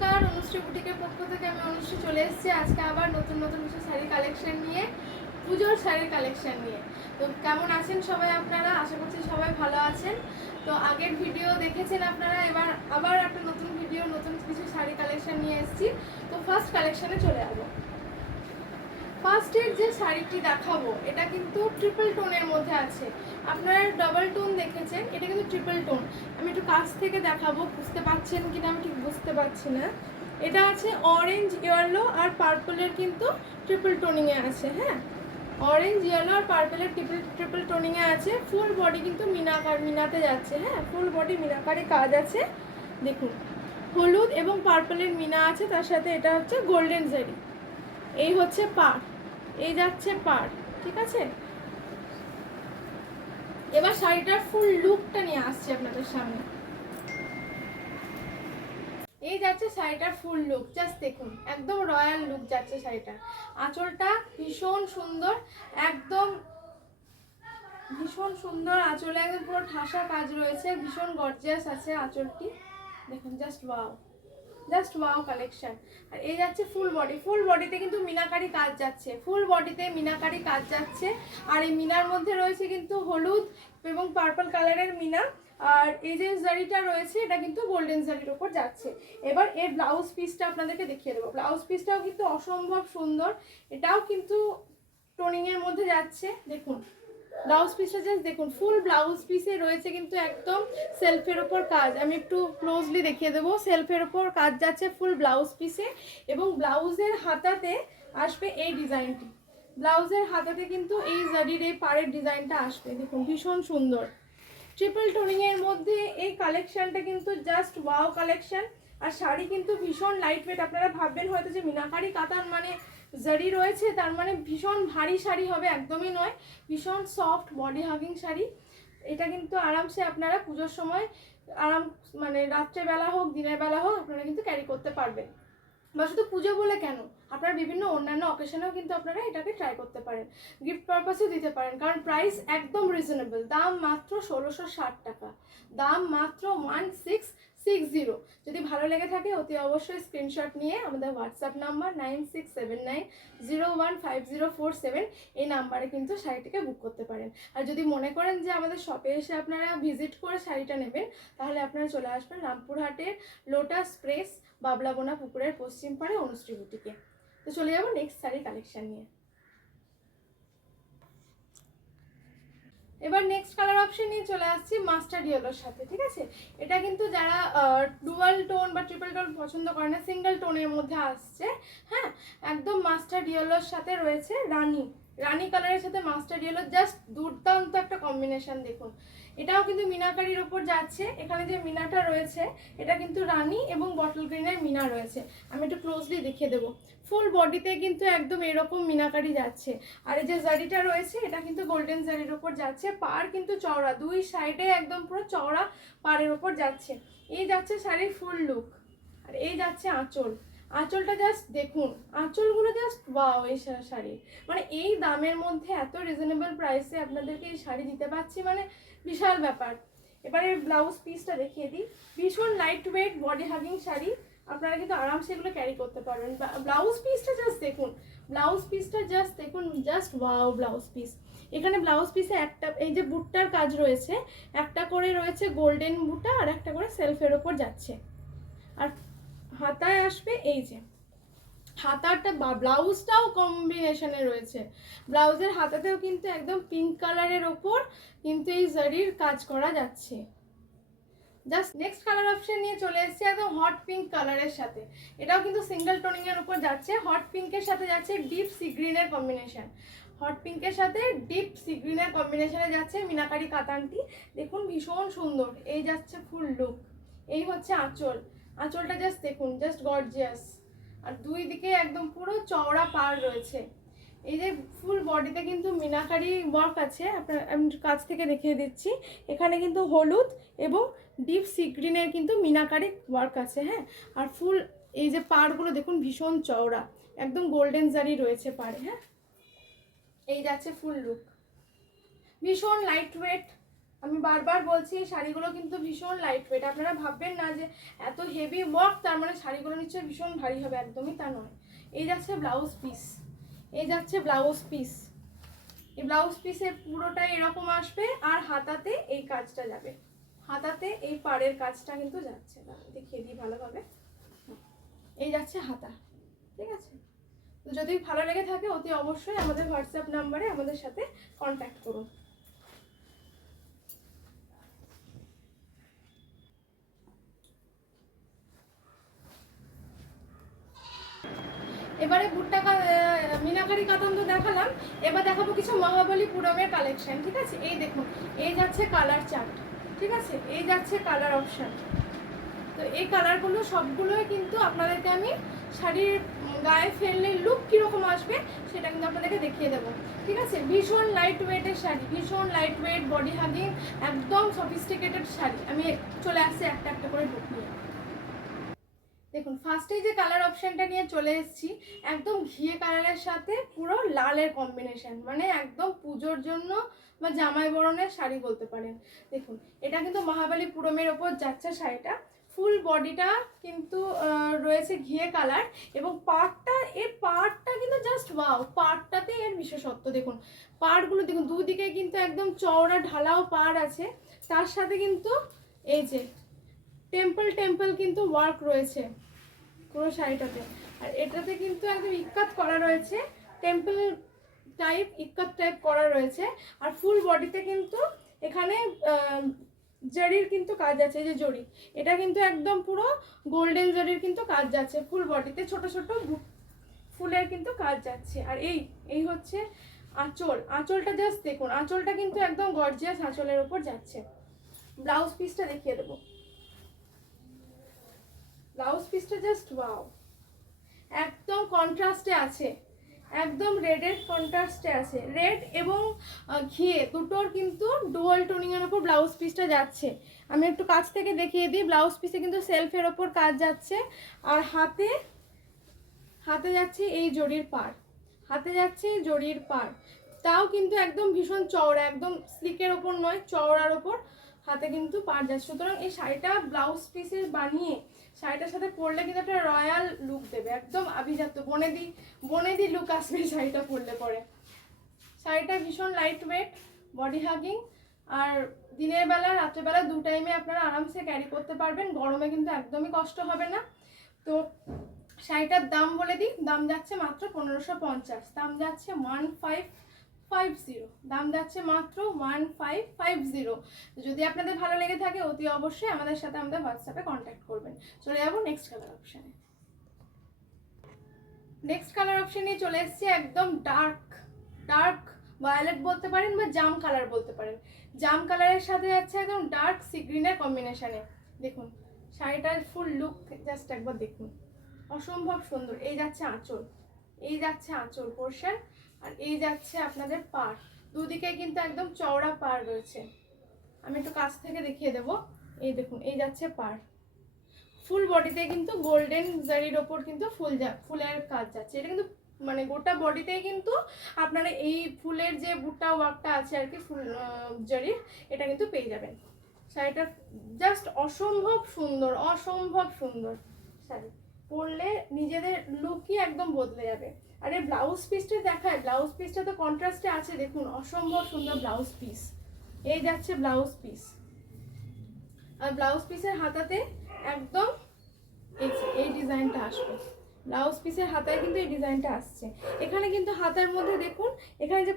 নমস্কার, অনুশ্রী বুটিকের পক্ষ থেকে আমি অনুশ্রী চলে এসেছি আজকে আবার নতুন নতুন কিছু শাড়ি কালেকশন নিয়ে, পুজোর শাড়ির কালেকশন নিয়ে। তো কেমন আছেন সবাই আপনারা? আশা করছি সবাই ভালো আছেন। তো আগের ভিডিও দেখেছেন আপনারা, এবার আবার একটা নতুন ভিডিও, নতুন কিছু শাড়ি কালেকশন নিয়ে এসেছি। তো ফার্স্ট কালেকশনে চলে যাবো। ফার্স্টের যে শাড়িটি দেখাবো এটা কিন্তু ট্রিপল টোনের মধ্যে আছে। আপনারা ডাবল টোন দেখেছেন, এটা কিন্তু ট্রিপল টোন। আমি একটু কাছ থেকে দেখাবো, বুঝতে পারছেন কিনা আমি ঠিক বুঝতে পারছি না। এটা আছে অরেঞ্জ, ইয়েলো আর পার্পলের কিন্তু ট্রিপল টোনিংয়ে আছে। হ্যাঁ, অরেঞ্জ, ইয়েলো আর পার্পলের ট্রিপল টোনিংয়ে আছে। ফুল বডি কিন্তু মিনাতে যাচ্ছে। হ্যাঁ, ফুল বডি মিনাকারি কাজ আছে। দেখুন, হলুদ এবং পার্পলের মিনা আছে, তার সাথে এটা হচ্ছে গোল্ডেন জারি। এই হচ্ছে পাড়, এই যাচ্ছে পাড়, ঠিক আছে। এবার শাড়িটার ফুল লুকটা নিয়ে আসছে আপনাদের সামনে। এই যাচ্ছে শাড়িটার ফুল লুক, জাস্ট দেখুন, একদম রয়্যাল লুক যাচ্ছে শাড়িটা। আঁচলটা ভীষণ সুন্দর, একদম ভীষণ সুন্দর। আঁচলে একদম পুরো ঠাসা কাজ রয়েছে, ভীষণ গর্জিয়াস আছে আঁচলটি। দেখুন, জাস্ট ওয়াও কালেকশন। আর এই যাচ্ছে ফুল বডি, ফুল বডিতে কিন্তু মিনাকারি কাজ যাচ্ছে, ফুল বডিতে মিনাকারি কাজ যাচ্ছে। আর এই মিনার মধ্যে রয়েছে কিন্তু হলুদ এবং পার্পল কালারের মিনা। আর এই যে জারিটা রয়েছে এটা কিন্তু গোল্ডেন জারির উপর যাচ্ছে। এবার এর ব্লাউজ পিসটা আপনাদেরকে দেখিয়ে দেবো। ব্লাউজ পিসটাও কিন্তু অসম্ভব সুন্দর, এটাও কিন্তু টোনিংয়ের মধ্যে যাচ্ছে। দেখুন ব্লাউজ পিসটা, জাস্ট দেখুন, ফুল ব্লাউজ পিসে রয়েছে কিন্তু একদম সেলফের ওপর কাজ। আমি একটু ক্লোজলি দেখিয়ে দেবো। সেলফের ওপর কাজ যাচ্ছে ফুল ব্লাউজ পিসে, এবং ব্লাউজের হাতাতে আসবে এই ডিজাইনটি। ব্লাউজের হাতাতে কিন্তু এই জারির এই পাড়ের ডিজাইনটা আসবে। দেখুন, ভীষণ সুন্দর ট্রিপল টোনিংয়ের মধ্যে এই কালেকশনটা কিন্তু জাস্ট ওয়াও কালেকশন। আর শাড়ি কিন্তু ভীষণ লাইট ওয়েট। আপনারা ভাববেন হয়তো যে মিনাকারি কাতান মানে জারি রয়েছে তার মানে ভীষণ ভারী শাড়ি হবে, একদমই নয়। ভীষণ সফট বডি হাগিং শাড়ি। এটা কিন্তু আরামসে আপনারা পুজোর সময় মানে রাত্রেবেলা হোক দিনের বেলা হোক আপনারা কিন্তু ক্যারি করতে পারবেন। বা শুধু পুজো বলে কেন, আপনারা বিভিন্ন অন্যান্য অকেশনেও কিন্তু আপনারা এটাকে ট্রাই করতে পারেন, গিফট পারপাসেও দিতে পারেন। কারণ প্রাইস একদম রিজনেবল, দাম মাত্র 1660 টাকা, দাম মাত্র 1660। যদি ভালো লেগে থাকে অতি অবশ্যই স্ক্রিনশট নিয়ে আমাদের হোয়াটসঅ্যাপ নাম্বার 9679015047 এই নাম্বারে কিন্তু শাড়িটিকে বুক করতে পারেন। আর যদি মনে করেন যে আমাদের শপে এসে আপনারা ভিজিট করে শাড়িটা নেবেন, তাহলে আপনারা চলে আসবেন রামপুরহাটের লোটাস প্রেস, বাবলাবোনা পুকুরের পশ্চিম পাড়ে, অনুশ্রী বুটিকে। তো চলে যাবো নেক্সট শাড়ি কালেকশন নিয়ে। এবার নেক্সট কালার অপশন নিয়ে চলে আসছি মাস্টার্ড ইয়েলোর সাথে, ঠিক আছে। এটা কিন্তু যারা ডুয়াল টোন বা ট্রিপল টোন পছন্দ করে না, সিঙ্গেল টোনের মধ্যে আসছে। হ্যাঁ, একদম মাস্টার্ড ইয়েলোর সাথে রয়েছে রানি কালারের সাথে মাস্টার্ড ইয়েলো, জাস্ট দুর্দান্ত একটা কম্বিনেশন। দেখুন, এটাও কিন্তু মিনাকারির ওপর যাচ্ছে। এখানে যে মিনাটা রয়েছে এটা কিন্তু রানি এবং বটল গ্রিনের মিনা রয়েছে। আমি একটু ক্লোজলি দেখিয়ে দেবো। ফুল বডিতে কিন্তু একদম এরকম মিনাকারি যাচ্ছে। আর এই যে জারিটা রয়েছে এটা কিন্তু গোল্ডেন জারির ওপর যাচ্ছে। পাড় কিন্তু চওড়া, দুই সাইডে একদম পুরো চওড়া পাড়ের ওপর যাচ্ছে। এই যাচ্ছে শাড়ির ফুল লুক। আর এই যাচ্ছে আঁচল। আঁচলটা জাস্ট দেখুন, আঁচলগুলো জাস্ট ওয়াও। এই শাড়ি মানে এই দামের মধ্যে এত রিজনেবল প্রাইসে আপনাদেরকে এই শাড়ি দিতে পারছি, মানে বিশাল ব্যাপার। এবারে ব্লাউজ পিসটা দেখিয়ে দিই। ভীষণ light weight body hugging sari, আপনারা কিন্তু আরামসে এগুলো ক্যারি করতে পারবেন। ব্লাউজ পিসটা জাস্ট দেখুন, ব্লাউজ পিসটা জাস্ট দেখুন, জাস্ট ওয়াও ব্লাউজ পিস। এখানে ব্লাউজ পিসে একটা এই যে বুটটার কাজ রয়েছে, একটা করে রয়েছে গোল্ডেন বুটা আর একটা করে সেলফের ওপর যাচ্ছে। আর হাতায় আসবে এই যে হাতাটা, ব্লাউজটাও কম্বিনেশনে রয়েছে। ব্লাউজের হাতাতেও কিন্তু একদম পিঙ্ক কালারের ওপর কিন্তু এই জারির কাজ করা যাচ্ছে। জাস্ট নেক্সট কালার অপশন নিয়ে চলে এসেছি একদম হট পিঙ্ক কালারের সাথে। এটাও কিন্তু সিঙ্গেল টোনিং এর উপর যাচ্ছে। হট পিঙ্কের সাথে যাচ্ছে ডিপ সি গ্রিনের কম্বিনেশন। হট পিঙ্কের সাথে ডিপ সি গ্রিনের কম্বিনেশনে যাচ্ছে মিনাকারি কাতানটি। দেখুন, ভীষণ সুন্দর। এই যাচ্ছে ফুল লুক। এই হচ্ছে আঁচল। আঁচলটা জাস্ট দেখুন, জাস্ট গর্জিয়াস। আর দুই দিকে একদম পুরো চওড়া পাড় রয়েছে। এই যে ফুল বডিতে কিন্তু মিনাকারি ওয়ার্ক আছে, আপনার আমি কাছ থেকে দেখিয়ে দিচ্ছি। এখানে কিন্তু হলুদ এবং ডিপ সি গ্রিনের কিন্তু মিনাকারি ওয়ার্ক আছে। হ্যাঁ, আর ফুল এই যে পাড়গুলো দেখুন ভীষণ চওড়া, একদম গোল্ডেন জারি রয়েছে পাড়ে। হ্যাঁ, এই যাচ্ছে ফুল লুক। ভীষণ লাইট ওয়েট আমি বারবার বলছি এই শাড়িগুলো কিন্তু ভীষণ লাইট ওয়েট। আপনারা ভাববেন না যে এত হেভি ওয়ার্ক তার মানে শাড়িগুলো নিশ্চয়ই ভীষণ ভারী হবে, একদমই তা নয়। এই যাচ্ছে ব্লাউজ পিস, এই যাচ্ছে ব্লাউজ পিস। এই ব্লাউজ পিসের পুরোটাই এরকম আসবে, আর হাতাতে এই কাজটা যাবে, হাতাতে এই পাড়ের কাজটা কিন্তু যাচ্ছে। দেখিয়ে দিই ভালোভাবে। এই যাচ্ছে হাতা, ঠিক আছে। তো যদি ভালো লেগে থাকে অতি অবশ্যই আমাদের হোয়াটসঅ্যাপ নাম্বারে আমাদের সাথে কন্ট্যাক্ট করুন। এবারে ভুট্টা মিনাকারি কাতান তো দেখালাম, এবার দেখাবো কিছু মহাবলীপুরমের কালেকশন, ঠিক আছে। এই দেখুন, এই যাচ্ছে কালার চার্ট, ঠিক আছে, এই যাচ্ছে কালার অপশান। তো এই কালারগুলো সবগুলোই কিন্তু আপনাদেরকে আমি শাড়ির গায়ে ফেললে লুক কীরকম আসবে সেটা কিন্তু আপনাদেরকে দেখিয়ে দেবো, ঠিক আছে। ভীষণ লাইট ওয়েটের শাড়ি, ভীষণ লাইট ওয়েট, বডি হাগিং, একদম সফিস্টিকেটেড শাড়ি। আমি চলে আসছি একটা একটা করে লুক নিয়ে। দেখুন, ফার্স্টেই যে কালার অপশানটা নিয়ে চলে এসেছি, একদম ঘিয়ে কালারের সাথে পুরো লালের কম্বিনেশন, মানে একদম পুজোর জন্য বা জামাই বরণের শাড়ি বলতে পারেন। দেখুন, এটা কিন্তু মহাবলীপুরমের ওপর যাচ্ছে শাড়িটা। ফুল বডিটা কিন্তু রয়েছে ঘিয়ে কালার, এবং পাড়টা কিন্তু জাস্ট ওয়াও, পাড়টাতে এর বিশেষত্ব। দেখুন পাড়গুলো দেখুন, দুদিকে কিন্তু একদম চওড়া ঢালাও পাড় আছে, তার সাথে কিন্তু এই যে টেম্পল কিন্তু ওয়ার্ক রয়েছে পুরো শাড়িটাতে। আর এটাতে কিন্তু একদম ইক্কাত করা রয়েছে, টেম্পল টাইপ ইক্কাত টাইপ করা রয়েছে। আর ফুল বডিতে কিন্তু এখানে জরির কিন্তু কাজ আছে, এই যে জরি, এটা কিন্তু একদম পুরো গোল্ডেন জরির কিন্তু কাজ যাচ্ছে ফুল বডিতে, ছোট ছোট ফুলের কিন্তু কাজ যাচ্ছে। আর এই হচ্ছে আঁচলটা জাস্ট দেখুন, আঁচলটা কিন্তু একদম গর্জিয়াস আঁচলের ওপর যাচ্ছে। ব্লাউজ পিসটা দেখিয়ে দেবো। ব্লাউজ পিসটা জাস্ট ওয়াও, একদম কন্ট্রাস্টে আছে, একদম রেডের কন্ট্রাস্টে আছে। রেড এবং ঘিয়ে দুটোর কিন্তু ডুয়াল টোনিংয়ের ওপর ব্লাউজ পিসটা যাচ্ছে। আমি একটু কাছ থেকে দেখিয়ে দিই। ব্লাউজ পিসে কিন্তু সেলফের ওপর কাজ যাচ্ছে, আর হাতে যাচ্ছে এই জরির পাড়, হাতে যাচ্ছে জরির পাড়, তাও কিন্তু একদম ভীষণ চওড়া, একদম স্লিকের ওপর নয়, চওড়ার ওপর হাতে কিন্তু পাড় যাচ্ছে। সুতরাং এই শাড়িটা ব্লাউজ পিসের বানিয়ে শাড়িটার সাথে পরলে কিন্তু একটা রয়্যাল লুক দেবে, একদম আভিজাত্য বনেদি লুক আসবে শাড়িটা পরলে পরে। শাড়িটা ভীষণ লাইট ওয়েট, বডি হাগিং, আর দিনের বেলা রাত্রেবেলা দু টাইমে আপনারা আরামসে ক্যারি করতে পারবেন, গরমে কিন্তু একদমই কষ্ট হবে না। তো শাড়িটার দাম বলে দিই, দাম যাচ্ছে মাত্র 1550, দাম যাচ্ছে 1550, দাম যাচ্ছে মাত্র 1550। যদি আপনাদের ভালো লেগে থাকে অতি অবশ্যই আমাদের সাথে আমাদের হোয়াটসঅ্যাপে কন্ট্যাক্ট করবেন। চলে যাবো নেক্সট কালার অপশানে। নেক্সট কালার অপশানে চলে এসেছে একদম ডার্ক ভায়োলেট বলতে পারেন বা জাম কালার বলতে পারেন। জাম কালারের সাথে যাচ্ছে একদম ডার্ক সি গ্রিনের কম্বিনেশনে। দেখুন শাড়িটার ফুল লুক জাস্ট একবার দেখুন, অসম্ভব সুন্দর। এই যাচ্ছে আঁচল, এই যাচ্ছে আঁচল পোর্শন, আর এই যাচ্ছে আপনাদের পাড়, দুদিকে কিন্তু একদম চওড়া পাড় রয়েছে। আমি একটু কাছ থেকে দেখিয়ে দেবো। এই দেখুন, এই যাচ্ছে পাড়, ফুল বডিতে কিন্তু গোল্ডেন জারির ওপর কিন্তু ফুলের কাজ যাচ্ছে। এটা কিন্তু মানে গোটা বডিতেই কিন্তু আপনারা এই ফুলের যে বুটা ওয়ার্কটা আছে আর কি, ফুল জারির, এটা কিন্তু পেয়ে যাবেন। শাড়িটা জাস্ট অসম্ভব সুন্দর, অসম্ভব সুন্দর শাড়ি, পরলে নিজেদের লুকই একদম বদলে যাবে। আর এই ব্লাউজ পিসটা দেখায়, ব্লাউজ পিসটা তো কন্ট্রাস্টে আছে, দেখুন অসম্ভব সুন্দর ব্লাউজ পিস। এই যাচ্ছে ব্লাউজ পিস, আর ব্লাউজ পিসের হাতাতে একদম এই ডিজাইনটা আসবে। ব্লাউজ পিসের হাতায় কিন্তু এই ডিজাইনটা আসছে। এখানে কিন্তু হাতার মধ্যে দেখুন, এখানে যে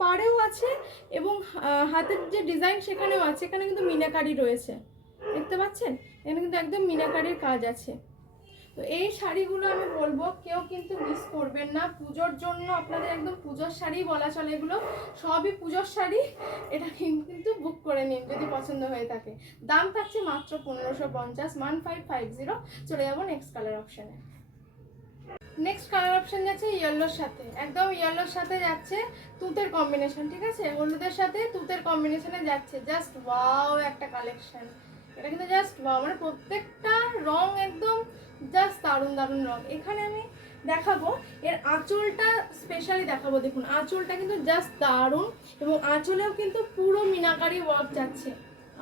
পাড়েও আছে এবং হাতের যে ডিজাইন সেখানেও আছে, এখানে কিন্তু মিনাকারি রয়েছে, দেখতে পাচ্ছেন, এখানে কিন্তু একদম মিনাকারির কাজ আছে। তো এই শাড়িগুলো আমি বলবো কেউ কিন্তু মিস করবেন না, পুজোর জন্য আপনাদের একদম পুজোর শাড়ি বলা চলে, এগুলো সবই পুজোর শাড়ি। এটা কিন্তু বুক করে নিন যদি পছন্দ হয়ে থাকে। দাম থাকছে মাত্র 1550, 1550। চলে যাবো নেক্সট কালার অপশানে। নেক্সট কালার অপশন যাচ্ছে ইয়েলোর সাথে, একদম ইয়েলোর সাথে যাচ্ছে তুতের কম্বিনেশন, ঠিক আছে, হলুদের সাথে তুতের কম্বিনেশনে যাচ্ছে। জাস্ট ওয়াও একটা কালেকশন, এটা কিন্তু জাস্ট ওয়াও, মানে প্রত্যেকটা রং একদম জাস্ট দারুণ দারুণ রং। এখানে আমি দেখাবো এর আঁচলটা স্পেশালি দেখাবো। দেখুন আঁচলটা কিন্তু জাস্ট দারুণ, এবং আঁচলেও কিন্তু পুরো মিনাকারি ওয়ার্ক যাচ্ছে,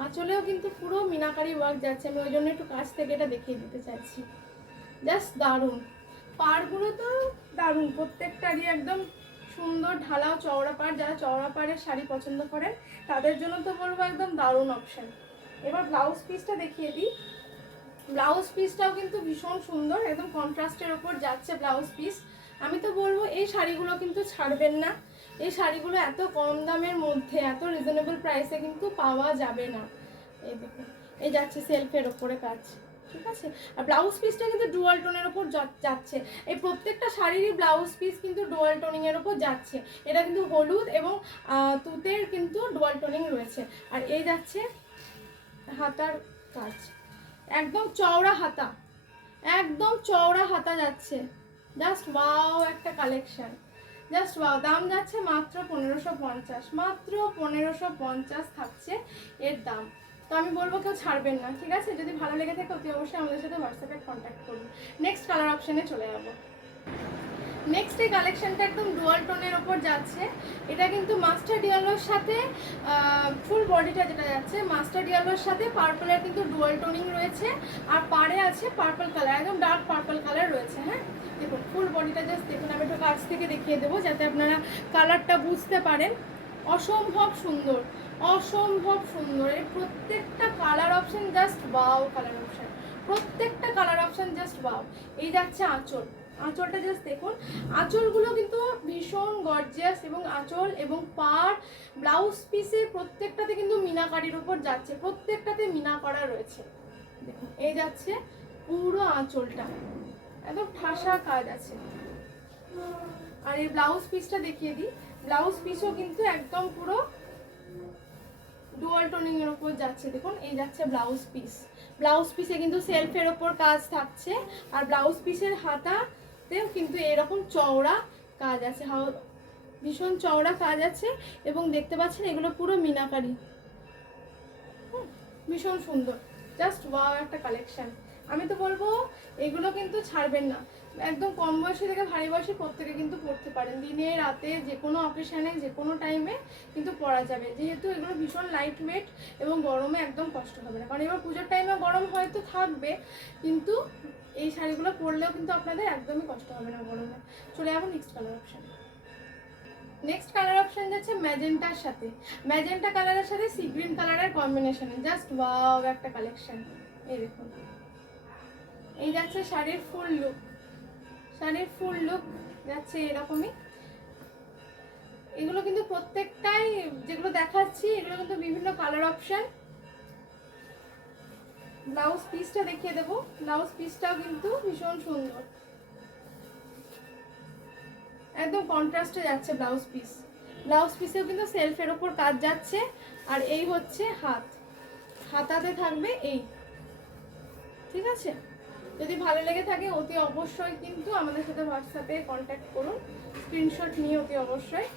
আঁচলেও কিন্তু পুরো মিনাকারি ওয়ার্ক যাচ্ছে। আমি ওই জন্য একটু কাছ থেকে এটা দেখিয়ে দিতে চাইছি। জাস্ট দারুণ, পাড়গুলো তো দারুণ, প্রত্যেকটারই একদম সুন্দর ঢালাও চওড়া পাড়। যারা চওড়া পাড়ের শাড়ি পছন্দ করেন তাদের জন্য তো বলবো একদম দারুণ অপশন। এবার ব্লাউজ পিসটা দেখিয়ে দিই। ব্লাউজ পিসটাও কিন্তু ভীষণ সুন্দর, একদম কন্ট্রাস্টের ওপর যাচ্ছে ব্লাউজ পিস। আমি তো বলবো এই শাড়িগুলো কিন্তু ছাড়বেন না, এই শাড়িগুলো এত কম দামের মধ্যে এত রিজনেবল প্রাইসে কিন্তু পাওয়া যাবে না। এই দেখুন এই যাচ্ছে সেলফের ওপরে কাজ, ঠিক আছে। আর ব্লাউজ পিসটা কিন্তু ডুয়াল টোনের ওপর যাচ্ছে, এই প্রত্যেকটা শাড়িরই ব্লাউজ পিস কিন্তু ডুয়াল টোনিং এর ওপর যাচ্ছে। এটা কিন্তু হলুদ এবং তুতের কিন্তু ডুয়াল টোনিং রয়েছে। আর এই যাচ্ছে হাতার কাজ, একদম চওড়া হাতা, একদম চওড়া হাতা যাচ্ছে। জাস্ট ওয়াও একটা কালেকশন, জাস্ট ওয়াও। দাম যাচ্ছে মাত্র 1550, মাত্র 1550 থাকছে এর দাম। তো আমি বলবো কেউ ছাড়বেন না, ঠিক আছে। যদি ভালো লেগে থাকে অতি অবশ্যই আমাদের সাথে হোয়াটসঅ্যাপে কন্ট্যাক্ট করুন। নেক্সট কালার অপশানে চলে যাবো। নেক্সট এই কালেকশনটা একদম ডুয়াল টোনের ওপর যাচ্ছে। এটা কিন্তু মাস্টার্ড ইয়েলোর সাথে ফুল বডিটা যেটা যাচ্ছে মাস্টার্ড ইয়েলোর সাথে পার্পলের কিন্তু ডুয়াল টোনিং রয়েছে। আর পাড়ে আছে পার্পল কালার, একদম ডার্ক পার্পল কালার রয়েছে। হ্যাঁ দেখুন ফুল বডিটা জাস্ট দেখুন, আমি একটু কাছ থেকে দেখিয়ে দেবো যাতে আপনারা কালারটা বুঝতে পারেন। অসম্ভব সুন্দর, অসম্ভব সুন্দর। এই প্রত্যেকটা colour option just wow colour option, প্রত্যেকটা কালার অপশন জাস্ট ওয়াও। এই যাচ্ছে আঁচল, আঁচলটা জাস্ট দেখুন, আঁচলগুলো কিন্তু ভীষণ গর্জিয়াস, এবং আঁচল এবং পাড় ব্লাউজ পিসে প্রত্যেকটাতে কিন্তু মিনাকারির উপর যাচ্ছে, প্রত্যেকটাতে মিনা করা রয়েছে। দেখুন এই যাচ্ছে পুরো আঁচলটা, একদম ঠাসা কাজ আছে। আর এই ব্লাউজ পিসটা দেখিয়ে দিই, ব্লাউজ পিসও কিন্তু একদম পুরো ডুয়াল টোনিং এর উপর যাচ্ছে। দেখুন এই যাচ্ছে ব্লাউজ পিস, ব্লাউজ পিসে কিন্তু সেলফের ওপর কাজ থাকছে। আর ব্লাউজ পিসের হাতাতেও কিন্তু এরকম চওড়া কাজ আছে, ভীষণ চওড়া কাজ আছে। এবং দেখতে পাচ্ছেন এগুলো পুরো মিনাকারি, ভীষণ সুন্দর, জাস্ট ওয়াও একটা কালেকশন। আমি তো বলবো এগুলো কিন্তু ছাড়বেন না, একদম কম বয়সী থেকে ভারী বয়সী প্রত্যেকে কিন্তু পরতে পারেন, দিনে রাতে যে কোনো অকেশানে যে কোনো টাইমে কিন্তু পরা যাবে। যেহেতু এগুলো ভীষণ লাইট ওয়েট এবং গরমে একদম কষ্ট হবে না, কারণ এবার পুজোর টাইমে গরম হয়তো থাকবে, কিন্তু এই শাড়িগুলো পরলেও কিন্তু আপনাদের একদমই কষ্ট হবে না গরমে। চলে যাবো নেক্সট কালার অপশানে। নেক্সট কালার অপশন যাচ্ছে ম্যাজেন্টার সাথে, ম্যাজেন্টা কালারের সাথে সি গ্রিন কালারের কম্বিনেশনে, জাস্ট ওয়াও একটা কালেকশন। এই দেখুন এই যাচ্ছে শাড়ির ফুল লুক, শাড়ির ফুল লুক যাচ্ছে এরকমই। এগুলো কিন্তু প্রত্যেকটাই যেগুলো দেখাচ্ছি এগুলো কিন্তু বিভিন্ন কালার অপশন। ব্লাউজ পিসটা দেখিয়ে দেবো, ব্লাউজ পিসটাও কিন্তু ভীষণ সুন্দর, একদম কন্ট্রাস্টে যাচ্ছে ব্লাউজ পিস। ব্লাউজ পিসেও কিন্তু সেলফের ওপর কাজ যাচ্ছে। আর এই হচ্ছে হাত, হাতাতে থাকবে এই, ঠিক আছে। যদি ভালো লেগে থাকে অতি অবশ্যই কিন্তু আমাদের সাথে হোয়াটসঅ্যাপে কন্ট্যাক্ট করুন, স্ক্রিনশট নিয়ে অতি অবশ্যই।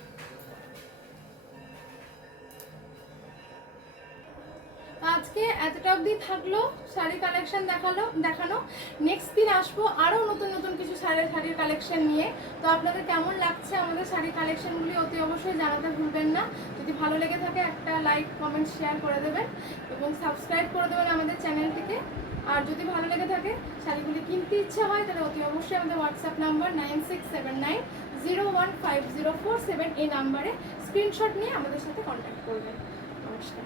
আজকে এতটা অবধি থাকলো শাড়ি কালেকশন দেখানো। নেক্সট দিন আসবো আরও নতুন নতুন কিছু শাড়ির কালেকশন নিয়ে। তো আপনাদের কেমন লাগছে আমাদের শাড়ির কালেকশনগুলি অতি অবশ্যই জানাতে ভুলবেন না। যদি ভালো লেগে থাকে একটা লাইক কমেন্ট শেয়ার করে দেবেন এবং সাবস্ক্রাইব করে দেবেন আমাদের চ্যানেলটিকে। আর যদি ভালো লেগে থাকে শাড়িগুলি কিনতে ইচ্ছা হয় তাহলে অতি অবশ্যই আমাদের হোয়াটসঅ্যাপ নাম্বার 9679015047 এই নাম্বারে স্ক্রিনশট নিয়ে আমাদের সাথে কন্ট্যাক্ট করবেন। নমস্কার।